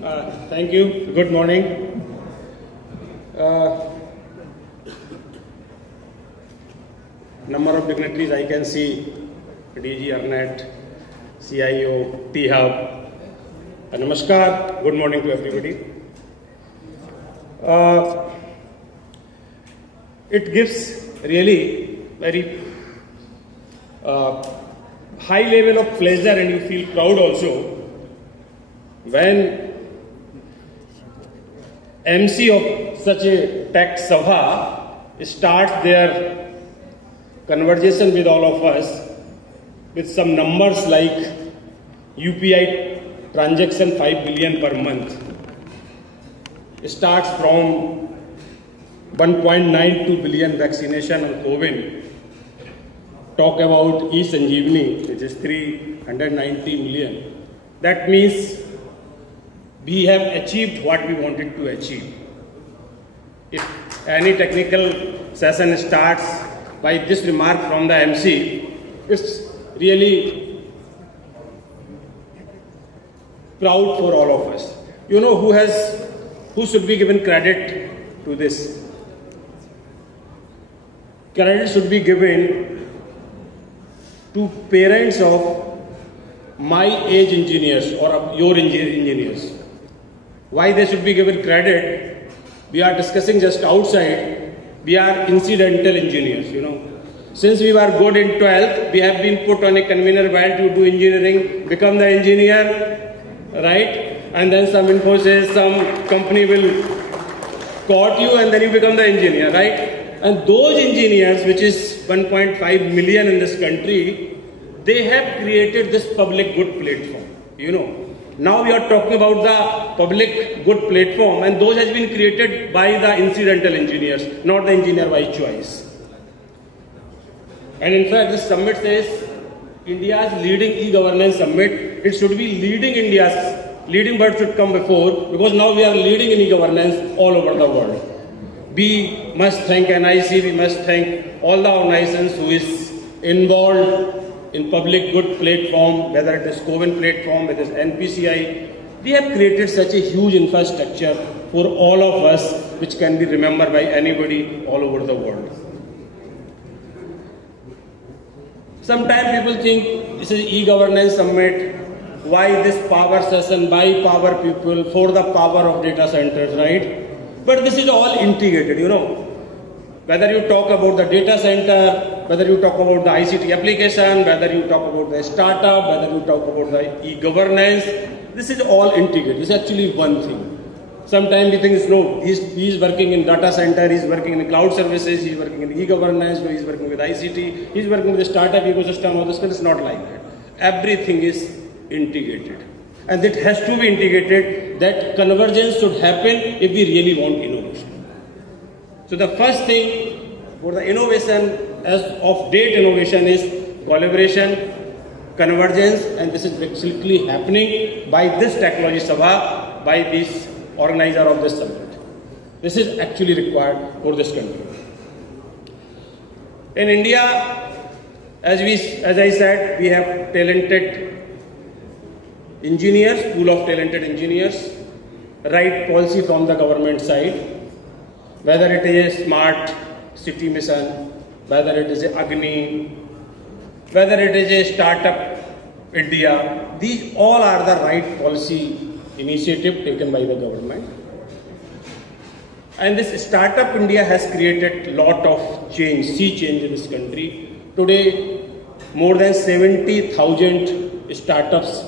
Thank you. Good morning. Number of dignitaries I can see: DG Arnett, CIO, T-Hub. Namaskar. Good morning to everybody. It gives really very high level of pleasure, and you feel proud also when MC of such a tech Sabha starts their conversation with all of us with some numbers like UPI transaction 5 billion per month. It starts from 1.92 billion vaccination on COVID. Talk about e-Sanjeevani, which is 390 million. That means we have achieved what we wanted to achieve. If any technical session starts by this remark from the MC, it's really proud for all of us. You know who should be given credit to this? Credit should be given to parents of my age engineers or of your engineers. Why they should be given credit? We are discussing just outside. We are incidental engineers, you know. Since we were good in 12th, we have been put on a conveyor belt to do engineering, become the engineer, right? And then some Infosys, some company will caught you and then you become the engineer, right? And those engineers, which is 1.5 million in this country, they have created this public good platform, you know. Now we are talking about the public good platform, and those has been created by the incidental engineers, not the engineer by choice. And in fact, this summit says India's leading e-governance summit. It should be leading leading bird should come before, because now we are leading in e-governance all over the world. We must thank NIC, we must thank all the organizations who is involved in public good platform, whether it is CoWIN platform, whether it is NPCI. We have created such a huge infrastructure for all of us, which can be remembered by anybody all over the world. Sometimes people think this is e-governance summit. Why this power session by power people for the power of data centers, right? But this is all integrated, you know. Whether you talk about the data center, whether you talk about the ICT application, whether you talk about the startup, whether you talk about the e-governance, this is all integrated. This is actually one thing. Sometimes we think, no, he's working in data center, he's working in cloud services, he's working in e-governance, no, he's working with ICT, he's working with the startup ecosystem, all this kind. It's not like that. Everything is integrated. And it has to be integrated. That convergence should happen if we really want innovation. So the first thing for the innovation as of date innovation is collaboration, convergence, and this is basically happening by this technology sabha, by this organizer of this summit. This is actually required for this country. In India, as I said, we have talented engineers, pool of talented engineers, right policy from the government side. Whether it is a smart city mission, whether it is a Agni, whether it is a startup India, these all are the right policy initiative taken by the government. And this startup India has created a lot of change, sea change in this country. Today, more than 70,000 startups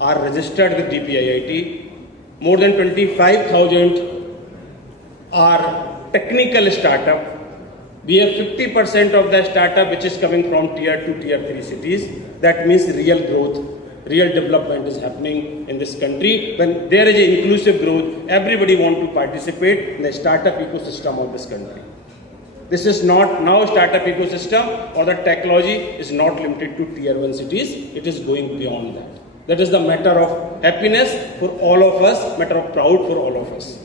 are registered with DPIIT. More than 25,000 are technical startup. We have 50% of the startup which is coming from tier 2, tier 3 cities. That means real growth, real development is happening in this country. When there is an inclusive growth, everybody wants to participate in the startup ecosystem of this country. This is not now startup ecosystem or the technology is not limited to tier 1 cities. It is going beyond that. That is the matter of happiness for all of us, matter of proud for all of us.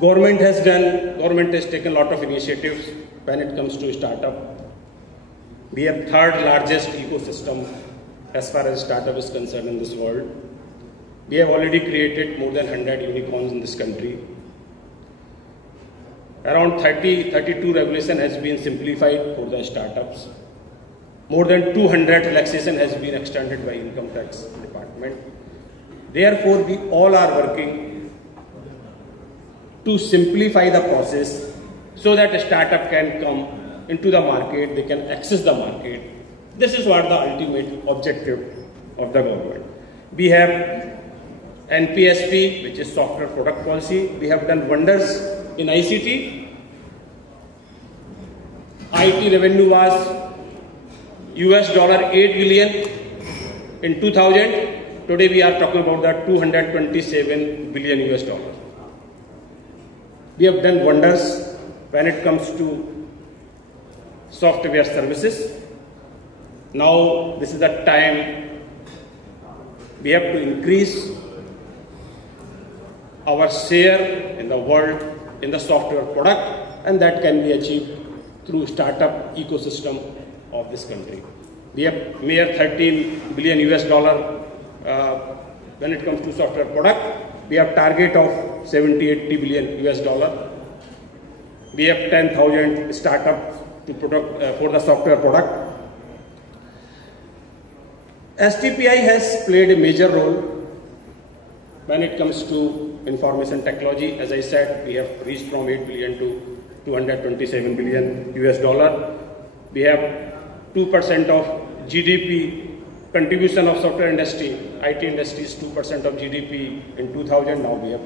Government has taken a lot of initiatives when it comes to startup. We have third largest ecosystem as far as startup is concerned in this world. We have already created more than 100 unicorns in this country. Around 32 regulation has been simplified for the startups. More than 200 relaxation has been extended by Income Tax Department. Therefore, we all are working to simplify the process so that a startup can come into the market, they can access the market. This is what the ultimate objective of the government. We have NPSP, which is Software Product Policy. We have done wonders in ICT. IT revenue was $8 billion in 2000. Today we are talking about the $227 billion. We have done wonders when it comes to software services. Now this is the time we have to increase our share in the world in the software product, and that can be achieved through startup ecosystem of this country. We have mere $13 billion when it comes to software product. We have target of $70-80 billion. We have 10,000 startups to product for the software product. STPI has played a major role when it comes to information technology. As I said, we have reached from 8 billion to $227 billion. We have 2% of GDP contribution of software industry. IT industry is 2% of GDP in 2000. Now we have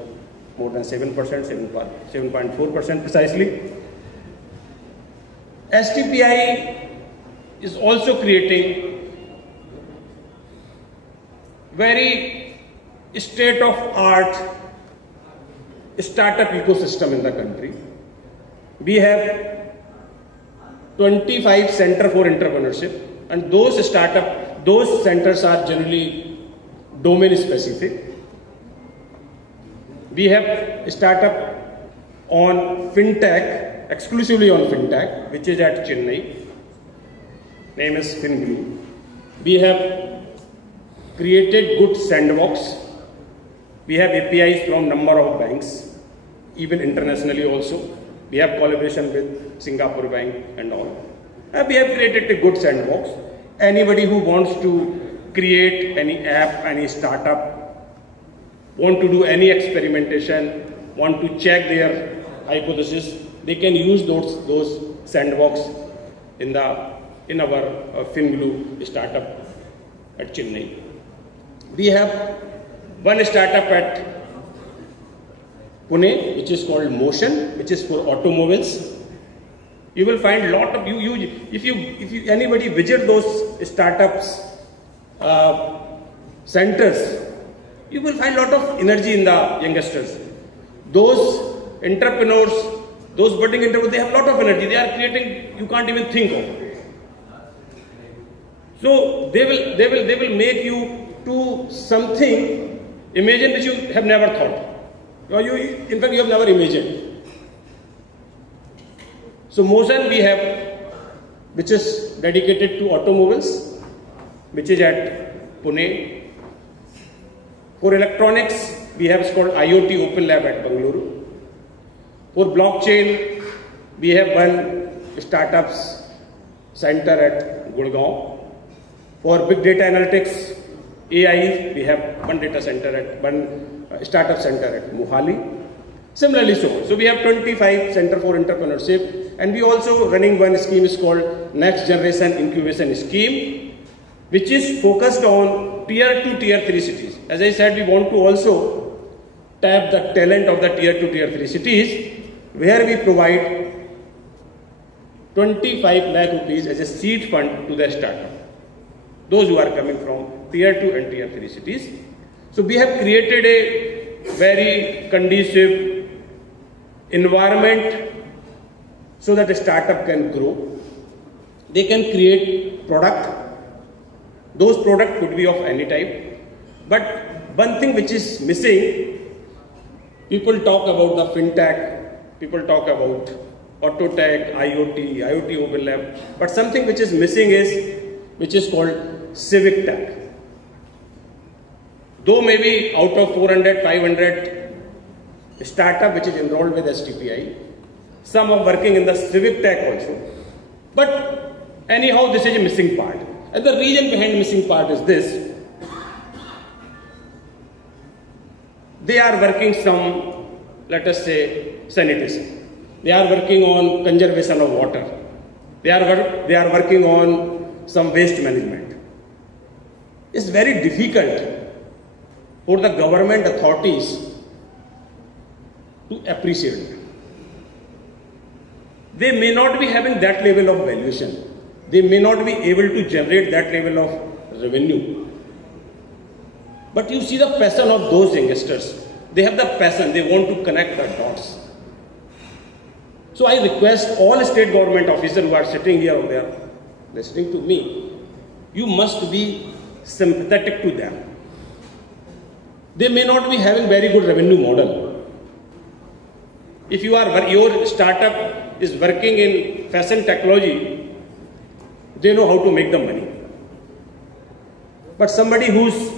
more than 7%, 7.4% precisely. STPI is also creating very state-of-art startup ecosystem in the country. We have 25 Center for Entrepreneurship, and those centers are generally domain specific. We have a startup on FinTech, exclusively on FinTech, which is at Chennai. Name is FinBlue. We have created good sandbox. We have APIs from number of banks, even internationally also. We have collaboration with Singapore Bank and all. We have created a good sandbox. Anybody who wants to create any app, any startup, want to do any experimentation, want to check their hypothesis, they can use those sandbox in our FinBlue startup at Chennai. We have one startup at Pune, which is called Motion, which is for automobiles. You will find a lot of if anybody visit those startups centers, you will find a lot of energy in the youngsters. Those entrepreneurs, those budding entrepreneurs, they have a lot of energy. They are creating you can't even think of. So they will make you to something, imagine which you have never thought. Or in fact, you have never imagined. So Motion we have, which is dedicated to automobiles, which is at Pune. For electronics, we have it's called IoT Open Lab at Bangalore. For blockchain, we have one startups center at Gurgaon. For big data analytics, AI, we have one data center at one startup center at Mohali. Similarly so we have 25 Center for Entrepreneurship, and we also running one scheme is called Next Generation Incubation Scheme, which is focused on tier 2, tier 3 cities. As I said, we want to also tap the talent of the tier 2, tier 3 cities, where we provide 25 lakh rupees as a seed fund to the startup. Those who are coming from tier 2 and tier 3 cities. So we have created a very conducive environment so that a startup can grow. They can create product. Those products could be of any type. But one thing which is missing, people talk about the FinTech, people talk about Autotech, IoT Open Lab, but something which is missing is, which is called civic tech. Though maybe out of 400, 500 startup which is enrolled with STPI, some are working in the civic tech also. But anyhow, this is a missing part. And the reason behind missing part is this. They are working some, let us say, sanitation. They are working on conservation of water. They are working on some waste management. It's very difficult for the government authorities to appreciate it. They may not be having that level of valuation. They may not be able to generate that level of revenue. But you see the passion of those youngsters. They have the passion. They want to connect the dots. So I request all state government officers who are sitting here or there listening to me, you must be sympathetic to them. They may not be having very good revenue model. If your startup is working in fashion technology, they know how to make the money. But somebody whose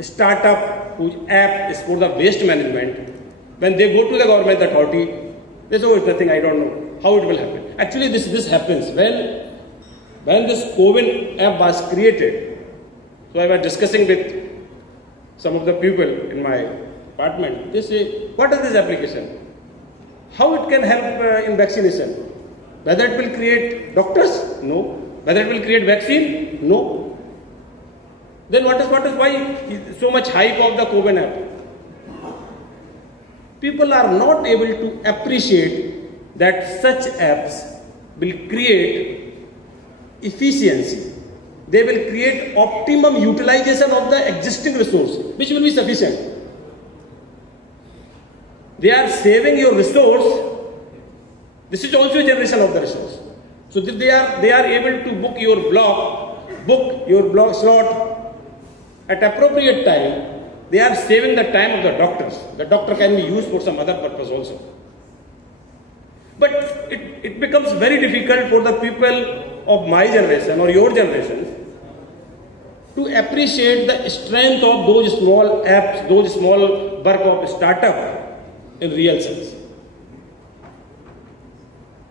startup, whose app is for the waste management, when they go to the government authority, they say, oh, it's nothing, I don't know how it will happen. Actually, this happens. When this COVID app was created, so I was discussing with some of the people in my apartment. They say, what is this application? How it can help in vaccination? Whether it will create doctors? No. Whether it will create vaccine? No. Then why so much hype of the COVID app? People are not able to appreciate that such apps will create efficiency. They will create optimum utilization of the existing resource, which will be sufficient. They are saving your resource. This is also a generation of the resource. So if they are able to book your block slot at appropriate time, they are saving the time of the doctors. The doctor can be used for some other purpose also. But it becomes very difficult for the people of my generation or your generation to appreciate the strength of those small apps, those small work of startup in real sense.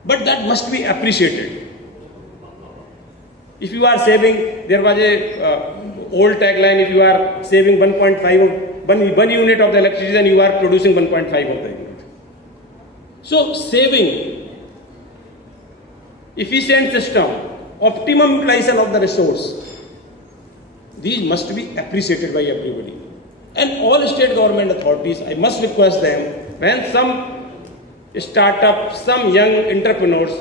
But that must be appreciated. If you are saving, there was a old tagline, if you are saving 1 unit of the electricity, then you are producing 1.5 of the unit. So saving, efficient system, optimum utilization of the resource, these must be appreciated by everybody. And all state government authorities, I must request them, when some startup, some young entrepreneurs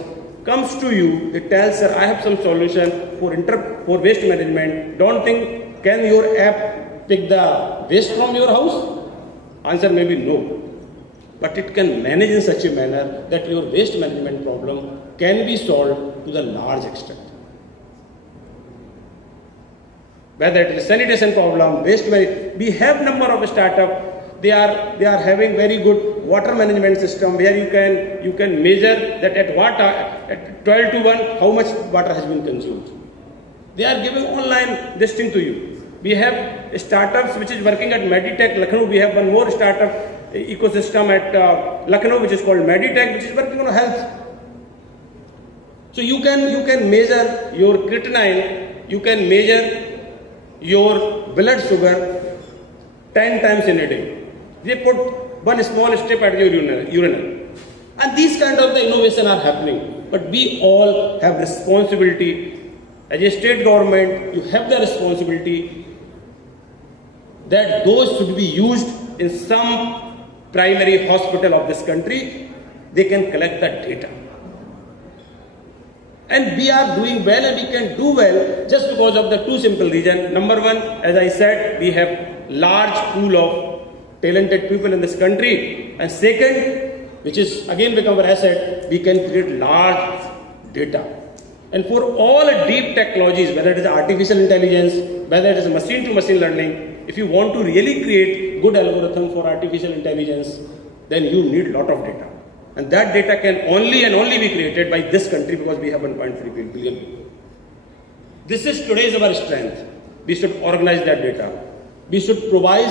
comes to you, they tell, sir, I have some solution for waste management. Don't think, can your app pick the waste from your house? Answer may be no. But it can manage in such a manner that your waste management problem can be solved to the large extent. Whether it is sanitation problem, waste management, we have number of startups. They are having very good water management system where you can measure that at 12 to 1 how much water has been consumed. They are giving online this thing to you. We have startups which is working at Meditech Lucknow. We have one more startup ecosystem at Lucknow which is called Meditech, which is working on health. So you can measure your creatinine, you can measure your blood sugar 10 times in a day. They put one small strip at your urinal. And these kind of the innovation are happening. But we all have responsibility. As a state government, you have the responsibility that those should be used in some primary hospital of this country. They can collect that data. And we are doing well, and we can do well just because of the two simple reasons. Number one, as I said, we have large pool of talented people in this country. And second, which is again become our asset, we can create large data. And for all deep technologies, whether it is artificial intelligence, whether it is machine to machine learning, if you want to really create good algorithm for artificial intelligence, then you need lot of data. And that data can only and only be created by this country because we have 1.3 billion people. This is today's our strength. We should organize that data. We should provide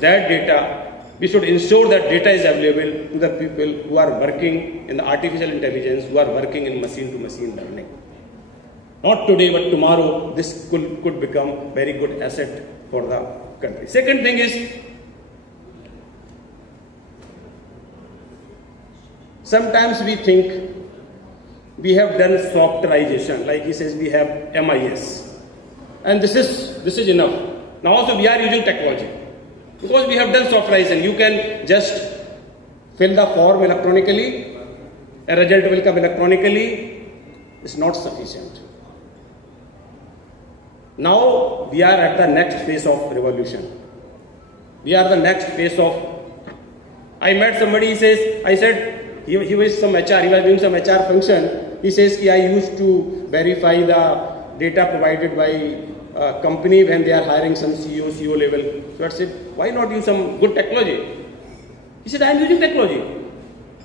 that data. We should ensure that data is available to the people who are working in the artificial intelligence, who are working in machine-to-machine learning. Not today, but tomorrow, this could become very good asset for the country. Second thing is, sometimes we think we have done softwareization, like he says we have MIS, and this is enough. Now also we are using technology because we have done softwareization. You can just fill the form electronically, a result will come electronically. It's not sufficient. Now we are at the next phase of revolution. We are the next phase of. I met somebody. He says, I said. He was some HR, he was doing some HR function. He says, I used to verify the data provided by a company when they are hiring some CEO level. So I said, why not use some good technology? He said, I am using technology.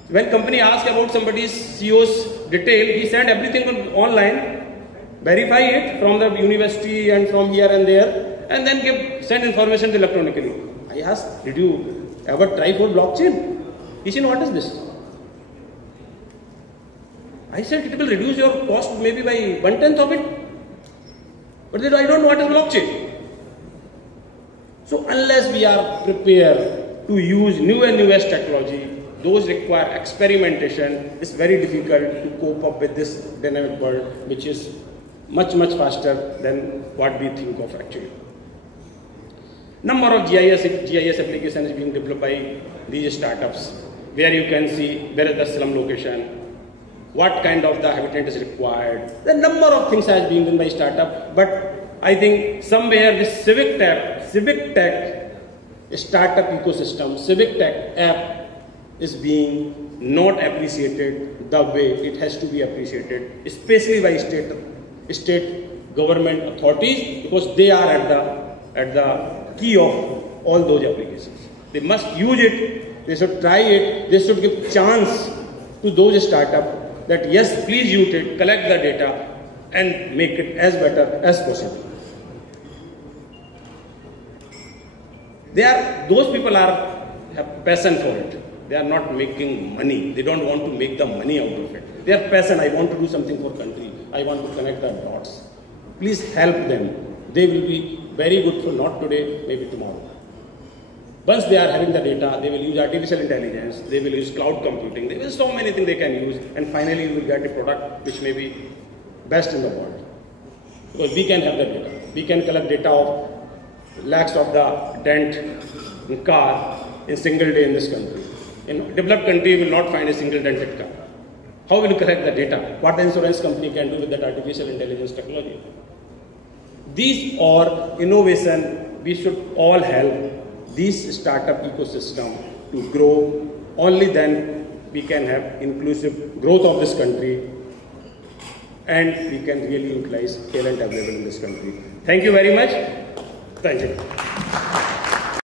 When company asks about somebody's CEO's detail, he sent everything online, verify it from the university and from here and there, and then send information electronically. I asked, did you ever try for blockchain? He said, what is this? I said, it will reduce your cost maybe by 1/10 of it. But I don't know what is blockchain. So unless we are prepared to use new and newest technology, those require experimentation. It's very difficult to cope up with this dynamic world, which is much faster than what we think of actually. Number of GIS applications being developed by these startups, where you can see where is the slum location, what kind of the habitat is required. The number of things has been done by startup, but I think somewhere this civic tech startup ecosystem, civic tech app is being not appreciated the way it has to be appreciated, especially by state government authorities, because they are at the key of all those applications. They must use it, they should try it, they should give chance to those startups that yes, please use it, collect the data and make it as better as possible. Those people have passion for it. They are not making money. They don't want to make the money out of it. They are passion. I want to do something for country. I want to connect the dots. Please help them. They will be very good for not today, maybe tomorrow. Once they are having the data, they will use artificial intelligence, they will use cloud computing, there is so many things they can use, and finally you will get a product which may be best in the world. Because we can have the data. We can collect data of lakhs of the dent in car in single day in this country. In developed country, you will not find a single dented car. How will you collect the data? What the insurance company can do with that artificial intelligence technology? These are innovation. We should all help this startup ecosystem to grow. Only then we can have inclusive growth of this country and we can really utilize talent available in this country. Thank you very much. Thank you.